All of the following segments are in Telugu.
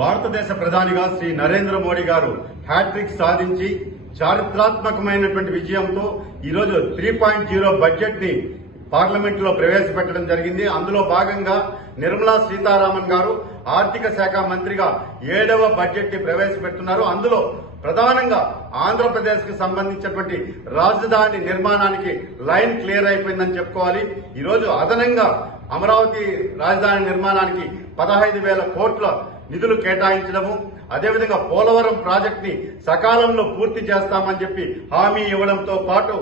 భారతదేశ ప్రధానిగా శ్రీ నరేంద్ర మోడీ గారు హ్యాట్రిక్ సాధించి చారిత్రాత్మకమైనటువంటి విజయంతో ఈరోజు త్రీ పాయింట్ జీరో బడ్జెట్ని పార్లమెంట్లో ప్రవేశపెట్టడం జరిగింది. అందులో భాగంగా నిర్మలా సీతారామన్ గారు ఆర్థిక శాఖ మంత్రిగా ఏడవ బడ్జెట్ని ప్రవేశపెడుతున్నారు. అందులో ప్రధానంగా ఆంధ్రప్రదేశ్కు సంబంధించినటువంటి రాజధాని నిర్మాణానికి లైన్ క్లియర్ అయిపోయిందని చెప్పుకోవాలి. ఈరోజు అదనంగా అమరావతి రాజధాని నిర్మాణానికి పదహైదు వేల కోట్ల నిధులు కేటాయించడము అదేవిధంగా పోలవరం ప్రాజెక్ట్ని సకాలంలో పూర్తి చేస్తామని చెప్పి హామీ ఇవ్వడంతో పాటు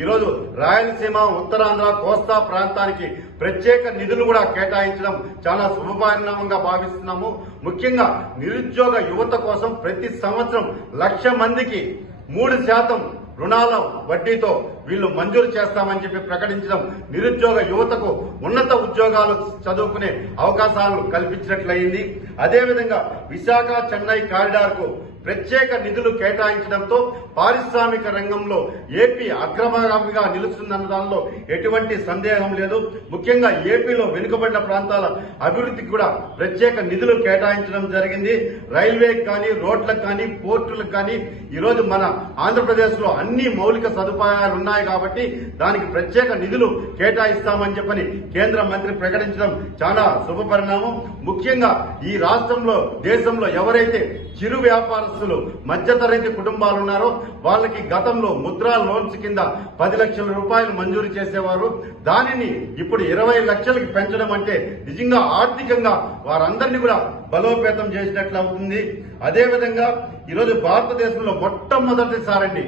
ఈరోజు రాయలసీమ ఉత్తరాంధ్ర కోస్తా ప్రాంతానికి ప్రత్యేక నిధులు కూడా కేటాయించడం చాలా శుభపరిణామంగా భావిస్తున్నాము. ముఖ్యంగా నిరుద్యోగ యువత కోసం ప్రతి సంవత్సరం లక్ష మందికి మూడు శాతం రుణాల వడ్డీతో వీళ్ళు మంజూరు చేస్తామని చెప్పి ప్రకటించడం నిరుద్యోగ యువతకు ఉన్నత ఉద్యోగాలు చదువుకునే అవకాశాలు కల్పించినట్లయింది. అదేవిధంగా విశాఖ చెన్నై కారిడార్కు ప్రత్యేక నిధులు కేటాయించడంతో పారిశ్రామిక రంగంలో ఏపీ అగ్రగామిగా నిలుస్తుందన్న దానిలో ఎటువంటి సందేహం లేదు. ముఖ్యంగా ఏపీలో వెనుకబడిన ప్రాంతాల అభివృద్ధికి కూడా ప్రత్యేక నిధులు కేటాయించడం జరిగింది. రైల్వేకి కానీ రోడ్లకు కానీ పోర్టులకు కానీ ఈరోజు మన ఆంధ్రప్రదేశ్లో అన్ని మౌలిక సదుపాయాలు ఉన్నాయి కాబట్టి దానికి ప్రత్యేక నిధులు కేటాయిస్తామని చెప్పని కేంద్ర మంత్రి ప్రకటించడం చాలా శుభ పరిణామం. ముఖ్యంగా ఈ రాష్ట్రంలో దేశంలో ఎవరైతే చిరు వ్యాపారస్తులు మధ్యతరగతి కుటుంబాలు ఉన్నారో వాళ్ళకి గతంలో ముద్రా లోన్స్ కింద పది లక్షల రూపాయలు మంజూరు చేసేవారు. దానిని ఇప్పుడు ఇరవై లక్షలకి పెంచడం అంటే నిజంగా ఆర్థికంగా వారందరినీ కూడా బలోపేతం చేసినట్లు అవుతుంది. అదేవిధంగా ఈరోజు భారతదేశంలో మొట్టమొదటిసారండి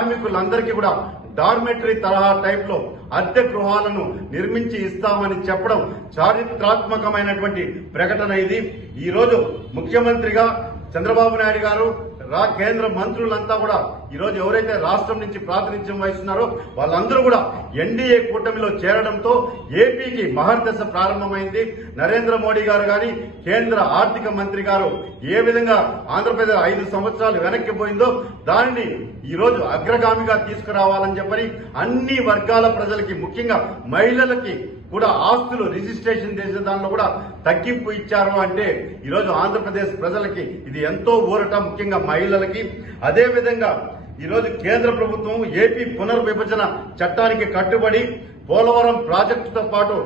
కార్మికులందరికీ కూడా డార్మెటరీ తరహా టైప్లో అద్దె గృహాలను నిర్మించి ఇస్తామని చెప్పడం చారిత్రాత్మకమైనటువంటి ప్రకటన ఇది. ఈ రోజు ముఖ్యమంత్రిగా చంద్రబాబు నాయుడు గారు రా కేంద్ర మంత్రులంతా కూడా ఈరోజు ఎవరైతే రాష్ట్రం నుంచి ప్రాతినిధ్యం వహిస్తున్నారో వాళ్ళందరూ కూడా ఎన్డీఏ కూటమిలో చేరడంతో ఏపీకి మహర్దశ ప్రారంభమైంది. నరేంద్ర మోడీ గారు గాని కేంద్ర ఆర్థిక మంత్రి గారు ఏ విధంగా ఆంధ్రప్రదేశ్ ఐదు సంవత్సరాలు వెనక్కి పోయిందో దానిని ఈరోజు అగ్రగామిగా తీసుకురావాలని చెప్పని అన్ని వర్గాల ప్రజలకి ముఖ్యంగా మహిళలకి కూడా ఆస్తులు రిజిస్ట్రేషన్ చేసే దానిలో కూడా తగ్గింపు ఇచ్చారు అంటే ఈరోజు ఆంధ్రప్రదేశ్ ప్రజలకి ఇది ఎంతో ఊరట ముఖ్యంగా మహిళలకి. అదేవిధంగా ఈరోజు కేంద్ర ప్రభుత్వం ఏపీ పునర్విభజన చట్టానికి కట్టుబడి పోలవరం ప్రాజెక్టుతో పాటు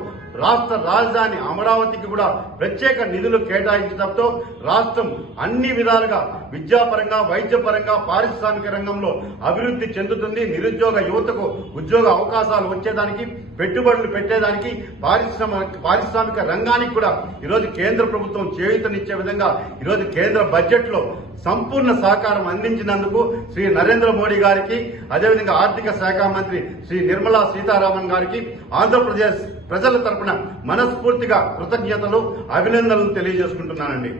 రాష్ట్ర రాజధాని అమరావతికి కూడా ప్రత్యేక నిధులు కేటాయించడంతో రాష్ట్రం అన్ని విధాలుగా విద్యాపరంగా వైద్యపరంగా పారిశ్రామిక రంగంలో అభివృద్ధి చెందుతుంది. నిరుద్యోగ యువతకు ఉద్యోగ అవకాశాలు వచ్చేదానికి పెట్టుబడులు పెట్టేదానికి పారిశ్రమ పారిశ్రామిక రంగానికి కూడా ఈరోజు కేంద్ర ప్రభుత్వం చేయూతనిచ్చే విధంగా ఈరోజు కేంద్ర బడ్జెట్లో సంపూర్ణ సహకారం అందించినందుకు శ్రీ నరేంద్ర మోడీ గారికి అదేవిధంగా ఆర్థిక శాఖ మంత్రి శ్రీ నిర్మలా సీతారామన్ గారికి ఆంధ్రప్రదేశ్ ప్రజల తరపున తరపున మనస్ఫూర్తిగా కృతజ్ఞతలు అభినందనలు తెలియజేసుకుంటున్నానండి.